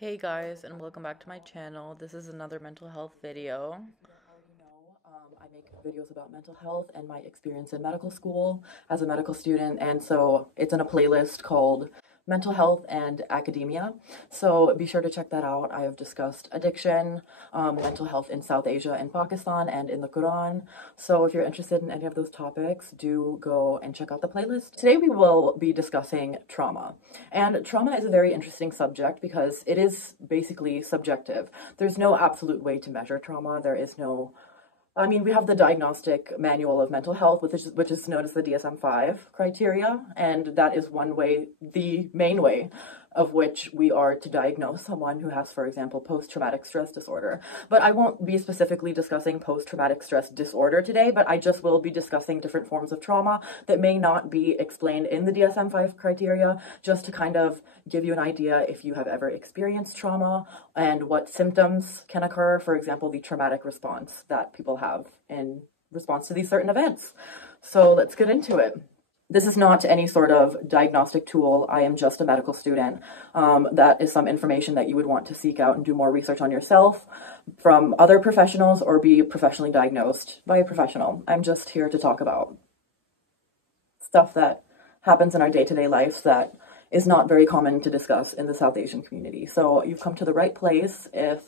Hey guys, and welcome back to my channel. This is another mental health video. I make videos about mental health and my experience in medical school as a medical student, and so it's in a playlist called Mental Health and Academia. So be sure to check that out. I have discussed addiction, mental health in South Asia and Pakistan, and in the Quran. So if you're interested in any of those topics, do go and check out the playlist. Today we will be discussing trauma. And trauma is a very interesting subject because it is basically subjective. There's no absolute way to measure trauma. There is no we have the diagnostic manual of mental health, which is known as the DSM-5 criteria, and that is one way, the main way of which we are to diagnose someone who has, for example, post-traumatic stress disorder. But I won't be specifically discussing post-traumatic stress disorder today, but I just will be discussing different forms of trauma that may not be explained in the DSM-5 criteria, just to kind of give you an idea if you have ever experienced trauma and what symptoms can occur, for example, the traumatic response that people have in response to these certain events. So let's get into it. This is not any sort of diagnostic tool. I am just a medical student. That is some information that you would want to seek out and do more research on yourself from other professionals or be professionally diagnosed by a professional. I'm just here to talk about stuff that happens in our day-to-day lives that is not very common to discuss in the South Asian community. So you've come to the right place if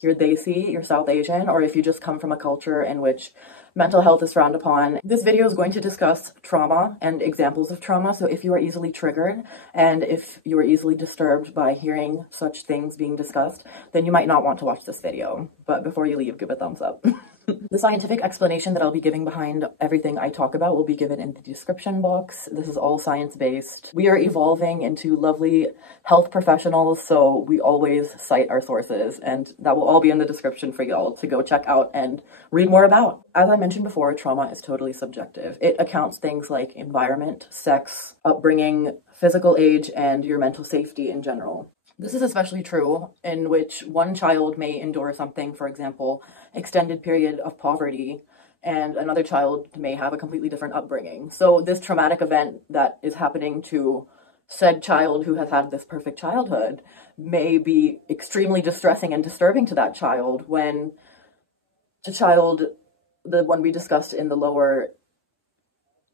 you're Desi, you're South Asian, or if you just come from a culture in which mental health is frowned upon. This video is going to discuss trauma and examples of trauma, so if you are easily triggered and if you are easily disturbed by hearing such things being discussed, then you might not want to watch this video. But before you leave, give a thumbs up. The scientific explanation that I'll be giving behind everything I talk about will be given in the description box. This is all science-based. We are evolving into lovely health professionals, so we always cite our sources, and that will all be in the description for y'all to go check out and read more about. As I mentioned before, trauma is totally subjective. It accounts things like environment, sex, upbringing, physical age, and your mental safety in general. This is especially true in which one child may endure something, for example, extended period of poverty, and another child may have a completely different upbringing. So this traumatic event that is happening to said child who has had this perfect childhood may be extremely distressing and disturbing to that child when the child, the one we discussed in the lower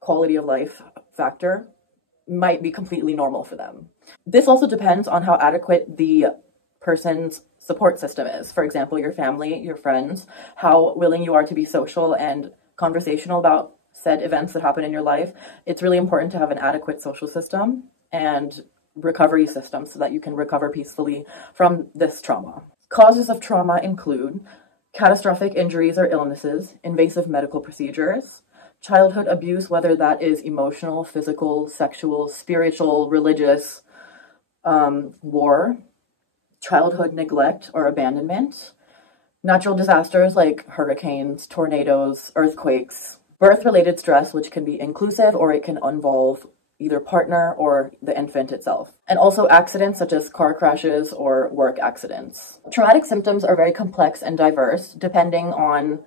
quality of life factor, might be completely normal for them. This also depends on how adequate the person's support system is. For example, your family, your friends, how willing you are to be social and conversational about said events that happen in your life. It's really important to have an adequate social system and recovery system so that you can recover peacefully from this trauma. Causes of trauma include catastrophic injuries or illnesses, invasive medical procedures, childhood abuse, whether that is emotional, physical, sexual, spiritual, religious, war, childhood neglect or abandonment, natural disasters like hurricanes, tornadoes, earthquakes, birth-related stress, which can be inclusive or it can involve either partner or the infant itself, and also accidents such as car crashes or work accidents. Traumatic symptoms are very complex and diverse depending on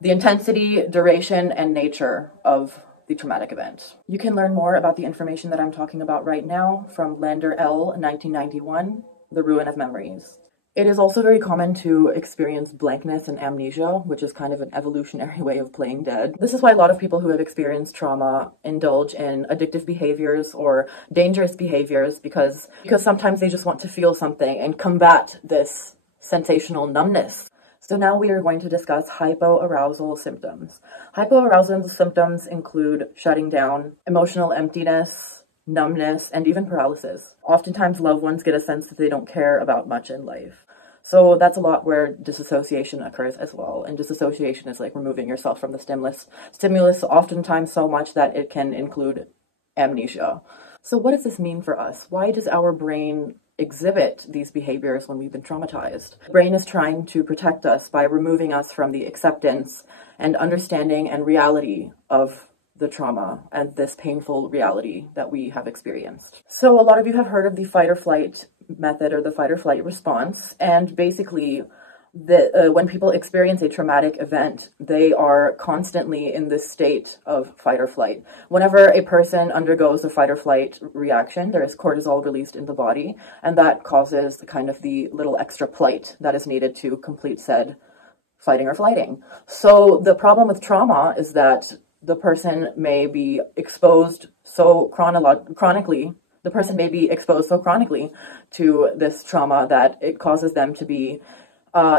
the intensity, duration, and nature of the traumatic event. You can learn more about the information that I'm talking about right now from Lander L. 1991, The Ruin of Memories. It is also very common to experience blankness and amnesia, which is kind of an evolutionary way of playing dead. This is why a lot of people who have experienced trauma indulge in addictive behaviors or dangerous behaviors because sometimes they just want to feel something and combat this sensational numbness. So now we are going to discuss hypoarousal symptoms. Hypoarousal symptoms include shutting down, emotional emptiness, numbness, and even paralysis. Oftentimes loved ones get a sense that they don't care about much in life. So that's a lot where disassociation occurs as well. And disassociation is like removing yourself from the stimulus oftentimes so much that it can include amnesia. So what does this mean for us? Why does our brain exhibit these behaviors when we've been traumatized? The brain is trying to protect us by removing us from the acceptance and understanding and reality of the trauma and this painful reality that we have experienced. So a lot of you have heard of the fight or flight method or the fight or flight response, and basically when people experience a traumatic event, they are constantly in this state of fight or flight. Whenever a person undergoes a fight or flight reaction, there is cortisol released in the body, and that causes kind of the little extra plight that is needed to complete said fighting or flighting. So the problem with trauma is that the person may be exposed so chronically, the person may be exposed so chronically to this trauma that it causes them to be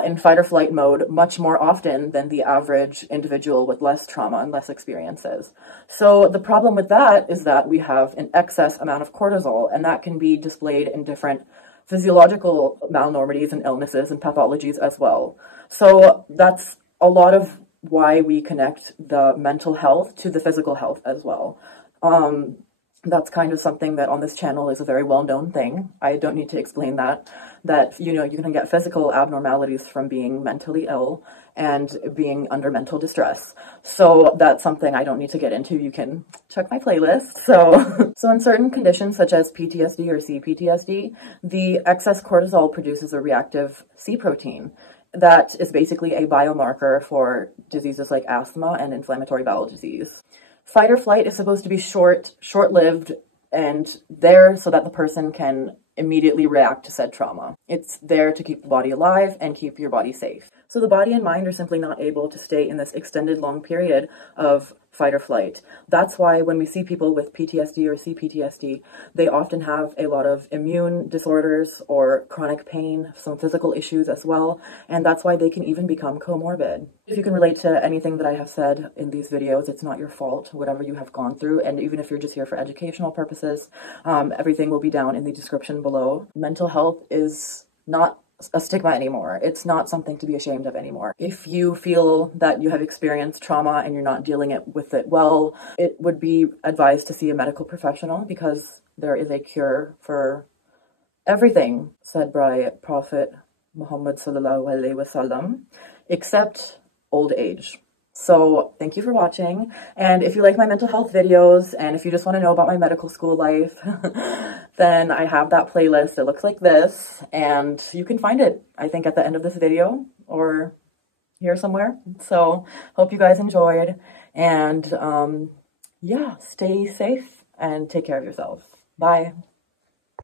in fight or flight mode much more often than the average individual with less trauma and less experiences. So the problem with that is that we have an excess amount of cortisol, and that can be displayed in different physiological malnormities and illnesses and pathologies as well. So that's a lot of why we connect the mental health to the physical health as well. That's kind of something that on this channel is a very well-known thing. I don't need to explain that, you know, you can get physical abnormalities from being mentally ill and being under mental distress. So that's something I don't need to get into. You can check my playlist. So in certain conditions such as PTSD or CPTSD, the excess cortisol produces a reactive C protein that is basically a biomarker for diseases like asthma and inflammatory bowel disease. Fight or flight is supposed to be short-lived and there so that the person can immediately react to said trauma. It's there to keep the body alive and keep your body safe. So the body and mind are simply not able to stay in this extended long period of fight or flight. That's why when we see people with PTSD or CPTSD, they often have a lot of immune disorders or chronic pain, some physical issues as well, and that's why they can even become comorbid. If you can relate to anything that I have said in these videos, it's not your fault, whatever you have gone through, and even if you're just here for educational purposes, everything will be down in the description below. Mental health is not a stigma anymore. It's not something to be ashamed of anymore. If you feel that you have experienced trauma and you're not dealing with it well, it would be advised to see a medical professional because there is a cure for everything, said by Prophet Muhammad sallallahu alaihi wasallam, except old age. So thank you for watching, and if you like my mental health videos and if you just want to know about my medical school life, then I have that playlist. It looks like this, and you can find it, I think, at the end of this video or here somewhere. So hope you guys enjoyed, and yeah, stay safe and take care of yourself. Bye.